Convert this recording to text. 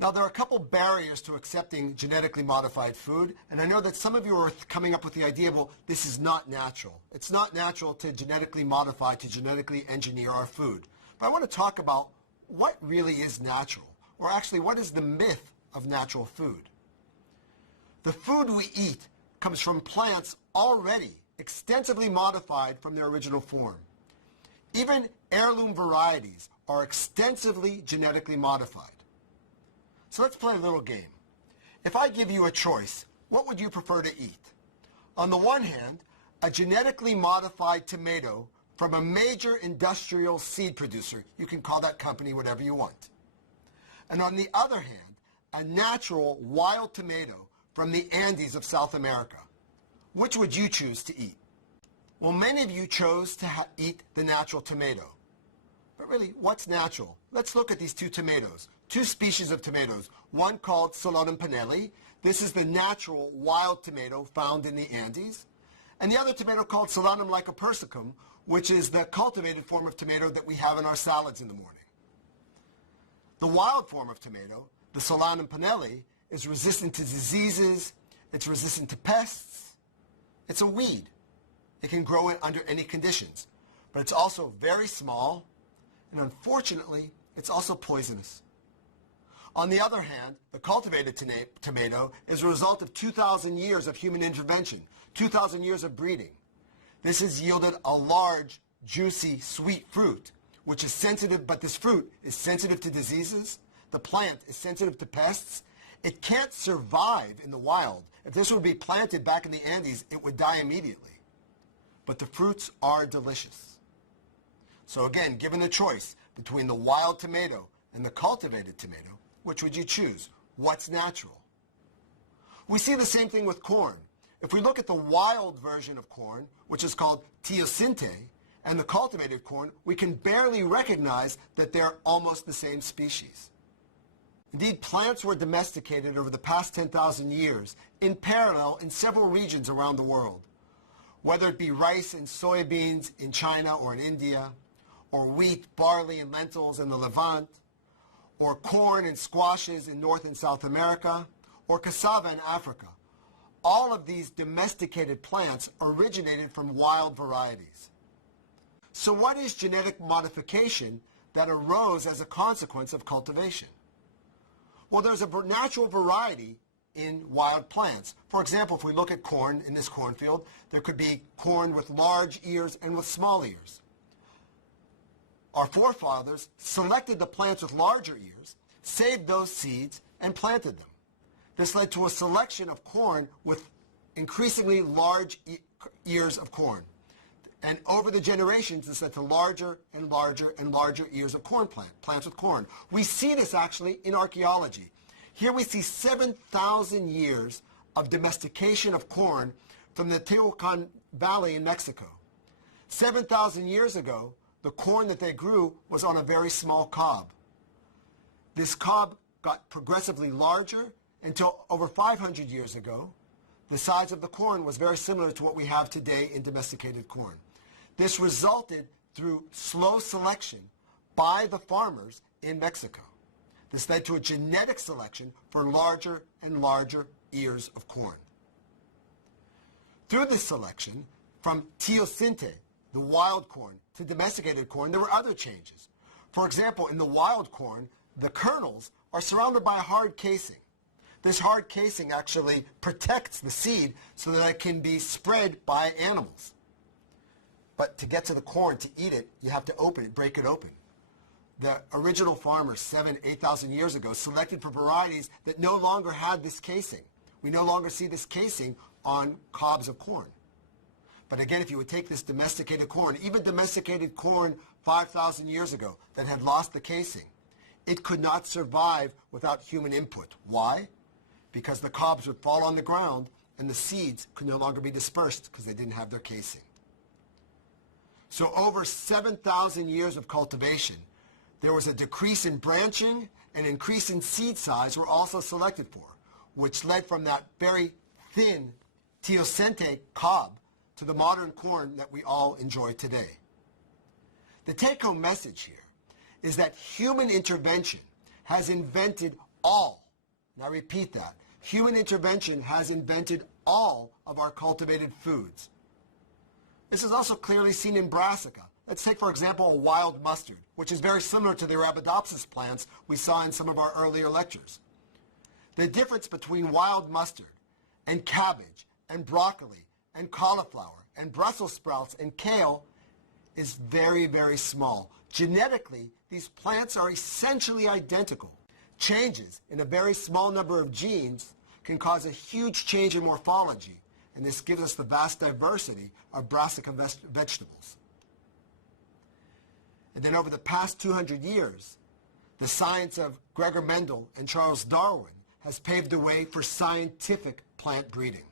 Now, there are a couple barriers to accepting genetically modified food, and I know that some of you are coming up with the idea, well, this is not natural. It's not natural to genetically modify, to genetically engineer our food. But I want to talk about what really is natural, or actually what is the myth of natural food. The food we eat comes from plants already extensively modified from their original form. Even heirloom varieties are extensively genetically modified. So let's play a little game. If I give you a choice, what would you prefer to eat? On the one hand, a genetically modified tomato from a major industrial seed producer. You can call that company whatever you want. And on the other hand, a natural wild tomato from the Andes of South America. Which would you choose to eat? Well, many of you chose to eat the natural tomato. But really, what's natural? Let's look at these two tomatoes, two species of tomatoes, one called Solanum Pennellii. This is the natural wild tomato found in the Andes. And the other tomato called Solanum lycopersicum, which is the cultivated form of tomato that we have in our salads in the morning. The wild form of tomato, the Solanum Pennellii, is resistant to diseases, it's resistant to pests, it's a weed. It can grow under any conditions, but it's also very small, and unfortunately, it's also poisonous. On the other hand, the cultivated tomato is a result of 2,000 years of human intervention, 2,000 years of breeding. This has yielded a large, juicy, sweet fruit, which is sensitive, but this fruit is sensitive to diseases. The plant is sensitive to pests. It can't survive in the wild. If this would be planted back in the Andes, it would die immediately. But the fruits are delicious. So again, given the choice between the wild tomato and the cultivated tomato, which would you choose? What's natural? We see the same thing with corn. If we look at the wild version of corn, which is called teosinte, and the cultivated corn, we can barely recognize that they're almost the same species. Indeed, plants were domesticated over the past 10,000 years in parallel in several regions around the world. Whether it be rice and soybeans in China or in India, or wheat, barley, and lentils in the Levant, or corn and squashes in North and South America, or cassava in Africa. All of these domesticated plants originated from wild varieties. So what is genetic modification that arose as a consequence of cultivation? Well, there's a natural variety in wild plants. For example, if we look at corn in this cornfield, there could be corn with large ears and with small ears. Our forefathers selected the plants with larger ears, saved those seeds, and planted them. This led to a selection of corn with increasingly large ears of corn. And over the generations, this led to larger and larger and larger ears of corn plants with corn. We see this actually in archaeology. Here we see 7,000 years of domestication of corn from the Tehuacan Valley in Mexico. 7,000 years ago, the corn that they grew was on a very small cob. This cob got progressively larger until over 500 years ago, the size of the corn was very similar to what we have today in domesticated corn. This resulted through slow selection by the farmers in Mexico. This led to a genetic selection for larger and larger ears of corn. Through this selection, from teosinte, the wild corn, to domesticated corn, there were other changes. For example, in the wild corn, the kernels are surrounded by a hard casing. This hard casing actually protects the seed so that it can be spread by animals. But to get to the corn, to eat it, you have to open it, break it open. The original farmers 7,000 to 8,000 years ago selected for varieties that no longer had this casing. We no longer see this casing on cobs of corn. But again, if you would take this domesticated corn, even domesticated corn 5,000 years ago that had lost the casing, it could not survive without human input. Why? Because the cobs would fall on the ground and the seeds could no longer be dispersed because they didn't have their casing. So over 7,000 years of cultivation, there was a decrease in branching and increase in seed size were also selected for, which led from that very thin teosinte cob to the modern corn that we all enjoy today. The take-home message here is that human intervention has invented All. Now repeat that. Human intervention has invented all of our cultivated foods. This is also clearly seen in brassica. Let's take, for example, a wild mustard, which is very similar to the Arabidopsis plants we saw in some of our earlier lectures. The difference between wild mustard and cabbage and broccoli and cauliflower and Brussels sprouts and kale is very, very small. Genetically, these plants are essentially identical. Changes in a very small number of genes can cause a huge change in morphology, and this gives us the vast diversity of brassica vegetables. And then over the past 200 years, the science of Gregor Mendel and Charles Darwin has paved the way for scientific plant breeding.